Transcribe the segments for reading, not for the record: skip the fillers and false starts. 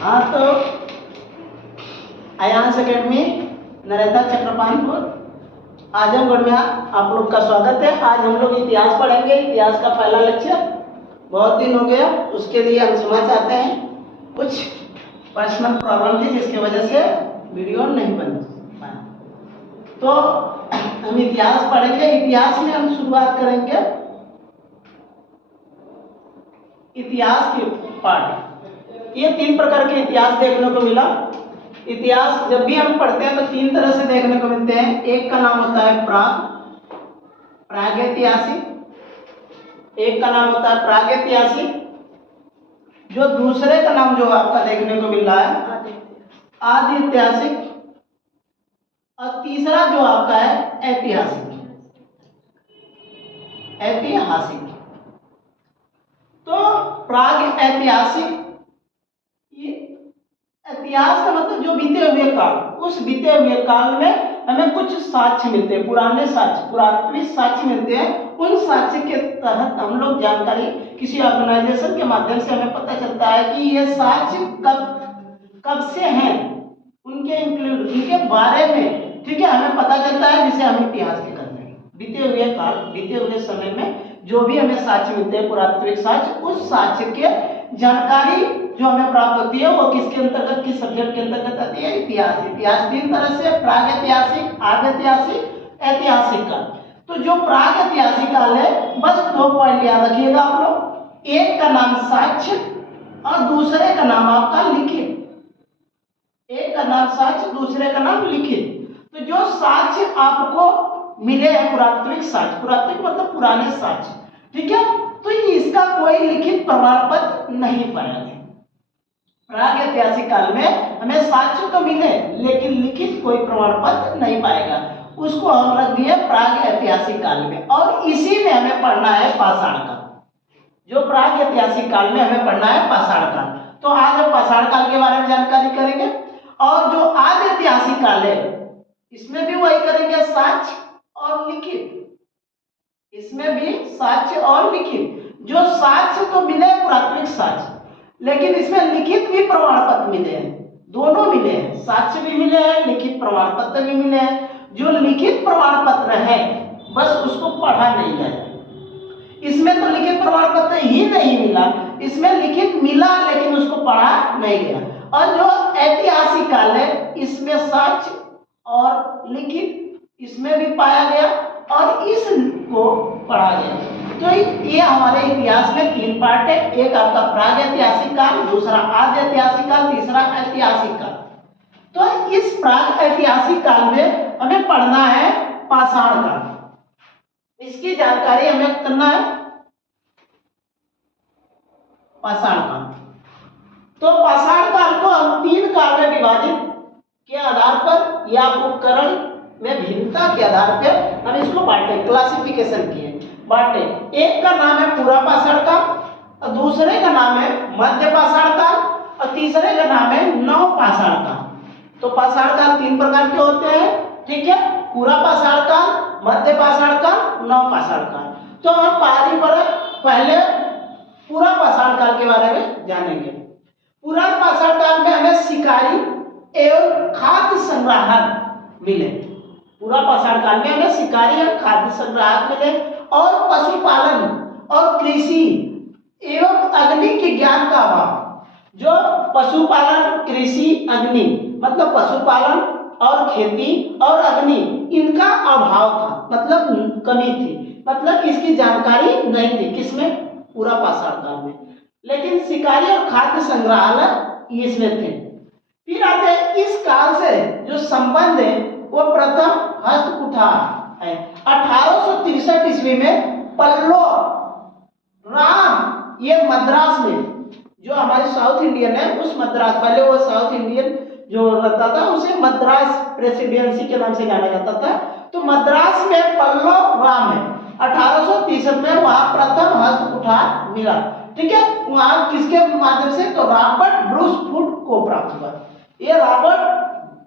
हाँ, तो आयांश एकेडमी नरेंद्र चक्रपाणपुर आजमगढ़ में आप लोग का स्वागत है। आज हम लोग इतिहास पढ़ेंगे। इतिहास का पहला लेक्चर, बहुत दिन हो गया, उसके लिए हम क्षमा चाहते हैं। कुछ पर्सनल प्रॉब्लम थी जिसकी वजह से वीडियो नहीं बन पाया। तो हम इतिहास पढ़ेंगे। इतिहास में हम शुरुआत करेंगे इतिहास के पार्ट। ये 3 प्रकार के इतिहास देखने को मिला। इतिहास जब भी हम पढ़ते हैं तो 3 तरह से देखने को मिलते हैं। एक का नाम होता है प्रागैतिहासिक, एक का नाम होता है प्रागैतिहासिक, जो दूसरे का नाम जो आपका देखने को मिल रहा है आदि ऐतिहासिक, और तीसरा जो आपका है ऐतिहासिक। तो प्राग ऐतिहासिक, इतिहास का मतलब जो बीते हुए काल, उस बीते हुए काल में हमें कुछ साक्ष्य मिलते हैं, पुराने साक्ष्य, पुरातत्विक साक्ष्य मिलते हैं। उन साक्ष्य के तहत हम लोग जानकारी किसी ऑर्गेनाइजेशन के माध्यम से हमें पता चलता है कि ये साक्ष्य कब से हैं, उनके इंक्लूड, उनके बारे में, ठीक है, हमें पता चलता है, जिसे हम इतिहास के कहते हैं। बीते हुए काल, बीते हुए समय में जो भी हमें साक्ष्य मिलते हैं, पुरातत्विक साक्ष्य, उस साक्ष्य के जानकारी जो हमें प्राप्त होती है वो किसके अंतर्गत, किस सब्जेक्ट के अंतर्गत आती है? इतिहास। इतिहास 3 तरह से, प्रागैतिहासिक, आद्यैतिहासिक, ऐतिहासिक काल। तो जो प्रागैतिहासिक काल है, बस 2 पॉइंट याद रखिएगा आप लोग। एक का नाम साक्ष्य और दूसरे का नाम आपका लिखित। एक का नाम साक्ष्य, दूसरे का नाम लिखित। तो जो साक्ष्य आपको मिले हैं, पुरातत्विक साक्ष्य, पुरातत्विक मतलब पुराने साक्ष्य, ठीक है, तो इसका कोई लिखित प्रमाण पत्र नहीं पाया गया। प्रागैतिहासिक काल में हमें साक्ष्य तो मिले लेकिन लिखित कोई प्रमाण पत्र नहीं पाएगा, उसको हम रख दिए प्रागैतिहासिक काल में। और इसी में हमें पढ़ना है पाषाण काल। जो प्रागैतिहासिक काल में हमें पढ़ना है पाषाण काल। तो आज हम पाषाण काल के बारे में जानकारी करेंगे। और जो आद्यैतिहासिक काल है, इसमें भी वही करेंगे, साक्ष्य और लिखित। इसमें भी साक्ष्य और लिखित। जो साक्ष्य तो मिले पुरातत्विक साक्ष्य, लेकिन इसमें लिखित भी प्रमाण पत्र मिले हैं, दोनों मिले हैं, साक्ष्य भी मिले हैं, लिखित प्रमाण पत्र भी मिले हैं। जो लिखित प्रमाण पत्र है बस उसको पढ़ा नहीं गया। इसमें तो लिखित प्रमाण पत्र ही नहीं मिला, इसमें लिखित मिला लेकिन उसको पढ़ा नहीं गया। और जो ऐतिहासिक काल है, इसमें साक्ष्य और लिखित इसमें भी पाया गया और इसको पढ़ा गया। तो ये हमारे इतिहास में 3 पार्ट है। एक आपका प्रागैतिहासिक काल, दूसरा आद्यैतिहासिक काल, तीसरा ऐतिहासिक काल। तो इस प्रागैतिहासिक काल में हमें पढ़ना है पाषाण काल। इसकी जानकारी हमें करना है पाषाण काल। तो पाषाण काल को हम 3 काल में विभाजित के आधार पर या उपकरण में भिन्नता के आधार पर हम इसको बांटे, क्लासिफिकेशन किए, बांटे। एक का नाम है पूरा पाषाण काल, और दूसरे का नाम है मध्य पाषाण काल, और तीसरे का नाम है नव पाषाण काल। तो पाषाण काल 3 प्रकार के होते हैं, ठीक है, पूरा पाषाण काल, मध्य पाषाण काल, नव पाषाण काल। तो हम पहले पूरा पाषाण काल के बारे में जानेंगे। पूरा पाषाण काल में हमें शिकारी एवं खाद्य संग्राहक मिले। पूरा पाषाण काल में हमें शिकारी और खाद्य संग्राहक मिले, और पशुपालन और कृषि एवं अग्नि के ज्ञान का अभाव। जो पशुपालन, कृषि, अग्नि मतलब पशुपालन और खेती और अग्नि, इनका अभाव था, मतलब कमी थी, मतलब इसकी जानकारी नहीं थी। किसमें? पूरा पाषाण काल में। लेकिन शिकारी और खाद्य संग्रहालय इसमें थे। फिर आते हैं इस काल से जो संबंध है वो प्रथम हस्तकुठार है। 1863 ईस्वी में पल्लो राम, ये मद्रास में, जो हमारे साउथ इंडियन है, उस मद्रास, पहले वो साउथ इंडियन जो रहता था उसे मद्रास प्रेसिडेंसी के नाम से जाना जाता था। तो मद्रास में पल्लो राम है। 1863 में वहां प्रथम हस्तकुठार मिला, ठीक है। वहां किसके माध्यम से? तो रॉबर्ट ब्रूस फुट को प्राप्त हुआ। ये रॉबर्ट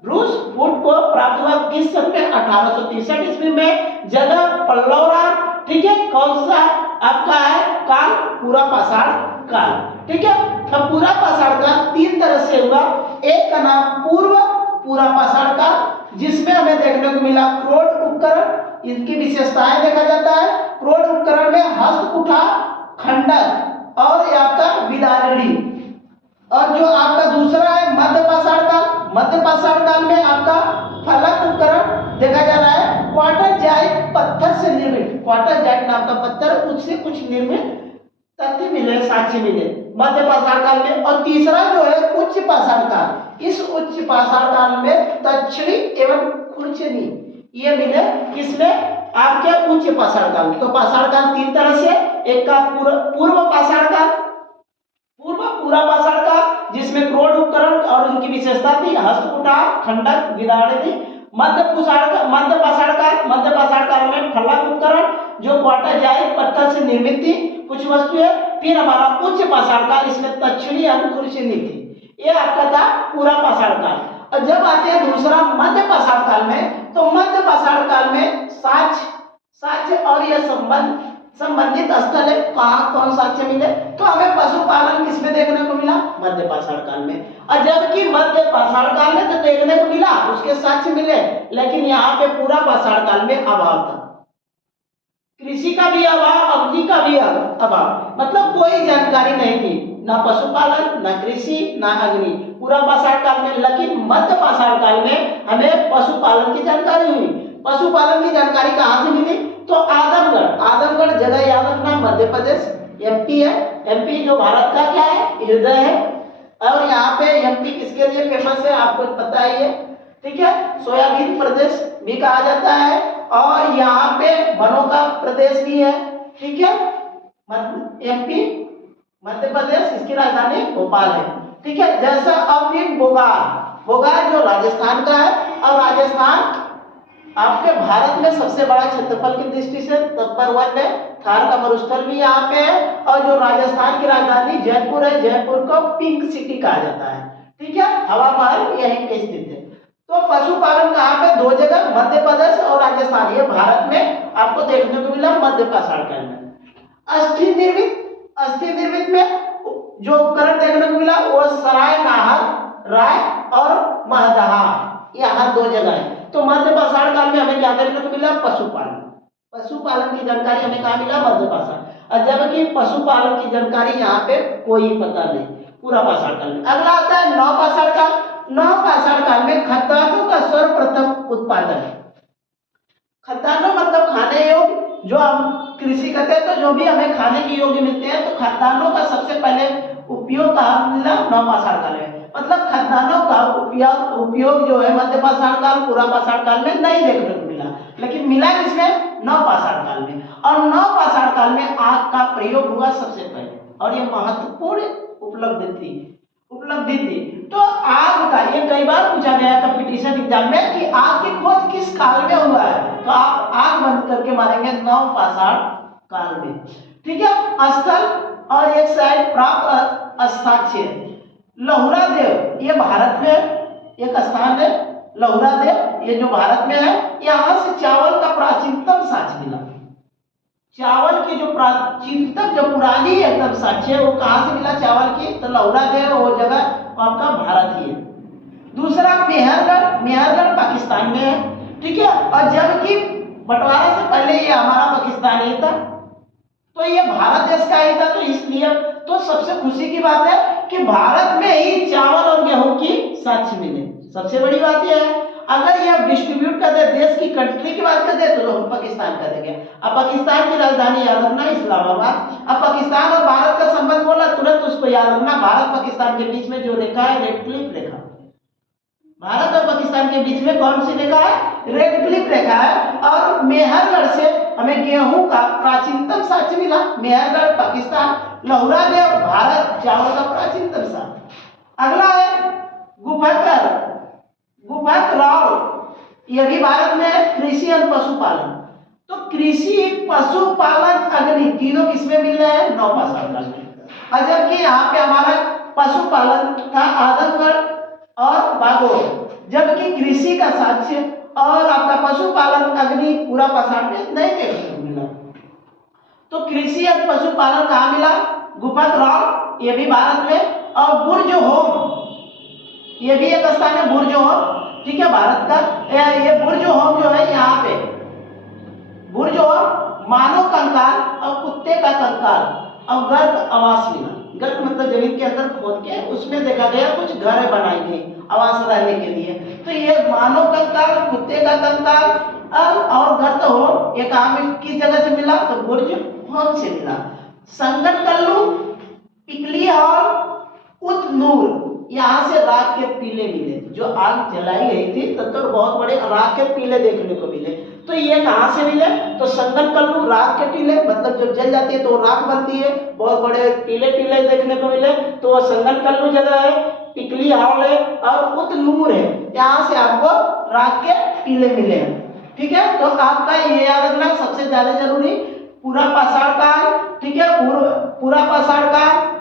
ब्रूस फुट को प्राप्त हुआ किस सन में? 1863 ईस्वी में। जगह पल्लवराम, ठीक है। कौन सा? आपका है काल, पूरा पाषाण काल। ठीक है, तो पूरा पाषाण काल तीन तरह से हुआ। एक का नाम पूर्व पूरा पाषाण काल, जिसमें हमें देखने को मिला क्रोड उपकरण, इनकी विशेषताएं देखा जाता है। क्रोड उपकरण में हस्तकुठा, खंडक और ये आपका विदारिणी। और जो आपका दूसरा है मध्य पाषाण काल, मध्य पाषाण काल में आपका फलक उपकरण देखा जा रहा है, क्वार्टर जाइट पत्थर से निर्मित, क्वार्टर जाइट नाम का पत्थर, उससे कुछ निर्मित तथ्य मिले, साक्ष्य मिले मध्य पाषाण काल में। और तीसरा जो है उच्च पाषाण काल, इस उच्च पाषाण काल में दक्षिणी एवं खुरचनी ये मिले, किसमें? आपके उच्च पाषाण काल में। तो पाषाण काल तीन तरह से, एक का पूर्व पाषाण काल, पूर्व पूरा पाषाण काल जिसमें क्रोड उपकरण और उनकी विशेषता थी, हस्तकुठा, खंडक, विदारिणी। मध्य पाषाण काल, मध्य पाषाण काल में फलक उपकरण जो क्वार्टर जाइट पत्थर से निर्मित थी कुछ वस्तुएं। फिर हमारा उच्च पाषाण काल, इसमें दक्षिणी एवं खुरचनी थी। ये आपका था पूरा पाषाण काल। और जब आते हैं दूसरा मध्य पाषाण काल में, तो मध्य पाषाण काल में साक्ष्य और यह संबंधित स्थल है, कहाँ कौन साक्ष्य मिले? तो हमें पशुपालन किसमें देखने को मिला? मध्य पाषाण काल में। और जबकि मध्य पाषाण काल में तो देखने को मिला, उसके साक्ष्य मिले, लेकिन यहाँ पे पूरा पाषाण काल में अभाव था, कृषि का भी अभाव, अग्नि का भी अभाव, मतलब कोई जानकारी नहीं थी, ना पशुपालन, ना कृषि, ना अग्नि, पूरा पाषाण काल में। लेकिन मध्य पाषाण काल में हमें पशुपालन की जानकारी हुई। पशुपालन की जानकारी कहाँ से मिली? तो आदमगढ़ जगह याद रखना, मध्य प्रदेश, एमपी है। एमपी जो भारत का क्या है? हृदय है। और यहाँ पे एमपी किसके लिए फेमस है? आपको पता ही है। ठीक है, सोयाबीन प्रदेश भी कहा जाता है, और यहाँ पे वनों का प्रदेश भी है। ठीक है, एमपी मध्य प्रदेश, इसकी राजधानी भोपाल है। ठीक है, जैसा अब फिर बोगार जो राजस्थान का है, और राजस्थान आपके भारत में सबसे बड़ा क्षेत्रफल की दृष्टि से नंबर 1 है। थार का मरुस्थल भी यहाँ पे है, और जो राजस्थान की राजधानी जयपुर है, जयपुर को पिंक सिटी कहा जाता है। ठीक है, हवा महल यहीं पे स्थित है। तो पशुपालन कहाँ पे? दो जगह, मध्य प्रदेश और राजस्थान, ये भारत में आपको देखने को मिला मध्य पाषाण काल में। अस्थि निर्मित में जो उपकरण देखने को मिला वो सराय, नाहर, राय और महदहा, यहाँ दो जगह है। तो मध्य पाषाण काल में हमें क्या देखने को मिला? पशुपालन की जानकारी हमें कहाँ मिला? मध्य पाषाण। और जबकि पशुपालन की जानकारी यहाँ पे कोई पता नहीं, पूरा पाषाण काल में। अगला आता है नव पाषाण काल। नव पाषाण काल में खद्यान्नों का सर्वप्रथम उत्पादन। खद्यान्नों मतलब खाने योग्य, जो हम कृषि करते हैं तो जो भी हमें खाने के योग्य मिलते हैं, तो खद्यान्नों का सबसे पहले उपयोग कहाँ मिला? नव पाषाण काल में। मतलब खद्यान्नों का उपयोग जो है मध्य पाषाण काल, पूरा पाषाण काल में नहीं देखने को मिला, लेकिन मिला किसमें? नव पाषाण काल में। और नव पाषाण काल में आग का प्रयोग हुआ सबसे पहले, और ये महत्वपूर्ण उपलब्धि थी। तो आग का ये कई बार पूछा गया कंपटीशन एग्जाम में कि आग की खोज किस काल में हुआ है, तो आप आग बंद करके मारेंगे नव पाषाण काल में। ठीक है, स्थल और एक साइड प्राप्त हस्ताक्षर लहुरा देव, ये भारत में एक स्थान है, लहुरा देव, ये जो भारत में है। यहाँ से चावल का प्राचीनतम साक्ष्य मिला। चावल की जो प्राचीनतम, जो पुरानी एकदम साक्ष्य है, वो कहाँ से मिला चावल की? तो लहुरा देव, वो जगह आपका भारत ही है। दूसरा मेहरगढ़ पाकिस्तान में है। ठीक है, और जबकि बंटवारे से पहले ये हमारा पाकिस्तान ही था, तो ये भारत देश का ही था। तो इसलिए तो सबसे खुशी की बात है कि भारत में ही चावल और गेहूं की साक्ष्य मिले। सबसे बड़ी बात यह है, अगर ये डिस्ट्रीब्यूट कर दे, देश की कंट्री की बात कर दे, तो हम पाकिस्तान कर देंगे। अब पाकिस्तान की राजधानी याद रखना इस्लामाबाद। अब पाकिस्तान और भारत का संबंध बोला, तुरंत उसको याद रखना, भारत पाकिस्तान के बीच में जो रेखा है, रेड क्लिफ रेखा। भारत और पाकिस्तान के बीच में कौन सी रेखा है? रेड क्लिफ रेखा है। और मेहरगढ़ से हमें गेहूं का प्राचीनतम साक्ष्य मिला, मेहरगढ़ पाकिस्तान, लहुरा देव भारत, चावल का प्राचीनतम साक्ष्य। अगला है गुफकराव, यह भी भारत में है। कृषि और पशुपालन, तो कृषि, पशुपालन, अग्नि तीनों किसमें मिल रहे हैं? नव पाषाण काल में। और जबकि यहाँ पे हमारा पशुपालन था आदमगढ़ और बागोर, जबकि कृषि का साक्ष्य और आपका पशुपालन, अग्नि पूरा पाषाण में नहीं देखने को मिला। तो कृषि और पशुपालन कहाँ मिला? गुफत रॉक, ये भी भारत में। और बुर्ज होम, ये भी एक स्थान है, बुर्ज होम, ठीक है, भारत का। ये बुर्ज होम जो है यहाँ पे, बुर्ज होम मानव कंकाल और कुत्ते का कंकाल और गर्भ आवास मिला। गर्भ मतलब जमीन के अंदर खोद के उसमें देखा गया कुछ घर बनाई गई आवास रहने के लिए। तो ये मानव कंकाल, कुत्ते का कंकाल और गर्भ होम, ये कहाँ किस जगह से मिला? तो बुर्ज होम से मिला। संगनकल्लू, पिपली और उतनूर, यहाँ से राख के टीले मिले। जो आग जलाई गई थी तब तो बहुत बड़े राख के टीले देखने को मिले। तो ये कहाँ से मिले? तो संगनकल्लू राख के टीले, मतलब जब जल जाती है तो राख बनती है, बहुत बड़े टीले टीले देखने को मिले, तो वो संगनकल्लू जगह है। पिपली हाल है और उतनूर है, यहाँ से आपको राख के टीले मिले हैं, ठीक है। तो आपका ये याद रखना सबसे ज्यादा जरूरी, पूरा पाषाण काल, ठीक है, पूरा पाषाण काल,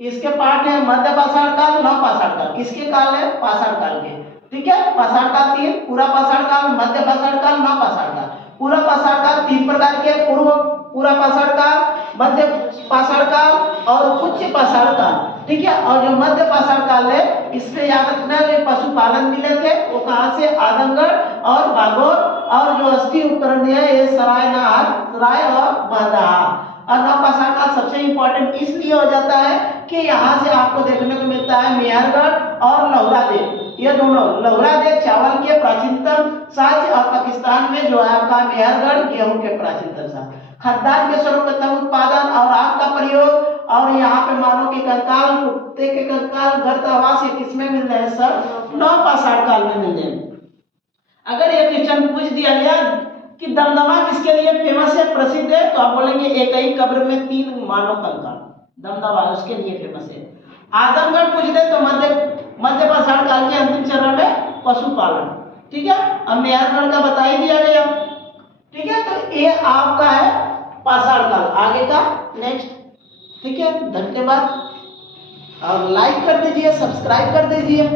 इसके पार्ट है मध्य पाषाण काल, नव पाषाण काल। किसके काल है? पाषाण काल के, ठीक है। पाषाण काल 3, पूरा पाषाण काल, मध्य पाषाण काल, नव पाषाण काल। पूरा पाषाण काल 3 प्रकार के, पूरा पाषाण काल, मध्य पाषाण काल और उच्च पाषाण काल, ठीक है। और जो मध्य पाषाण काल है, इसमें याद रखना है पशुपालन मिले थे, वो कहाँ से? आदमगढ़ और बागोर। और जो अस्थि उपकरण है ये सराय और महदहा। और नव पाषाण काल सबसे इंपॉर्टेंट इसलिए हो जाता है कि यहाँ से आपको देखने को मिलता है मेहरगढ़ और लौहरादेव, ये दोनों। लौहरादेव चावल के प्राचीनतम साक्ष्य और पाकिस्तान में जो है आपका मेहरगढ़ गेहूं के प्राचीनतम साक्ष्य। खद्दार के सर्वप्रथम उत्पादन और आग का प्रयोग, और यहाँ पे मानव के कंकाल, कुत्ते के कंकाल, गर्भ आवास, ये किसमें मिल रहे हैं सर? नव पाषाण काल में मिल रहे हैं। अगर ये क्वेश्चन पूछ दिया गया कि दमदमा किसके लिए फेमस है, प्रसिद्ध है, तो आप बोलेंगे एक ही कब्र में 3 मानव कंकाल, दमदमा उसके लिए फेमस है। आदमगढ़ पूछ दे तो मध्य पाषाण काल के अंतिम चरण में पशुपालन, ठीक है। अब मेहरगढ़ का बता ही दिया गया, ठीक है। तो ये आपका है पाषाण काल, आगे का नेक्स्ट, ठीक है। धन्यवाद, और लाइक कर दीजिए, सब्सक्राइब कर दीजिए।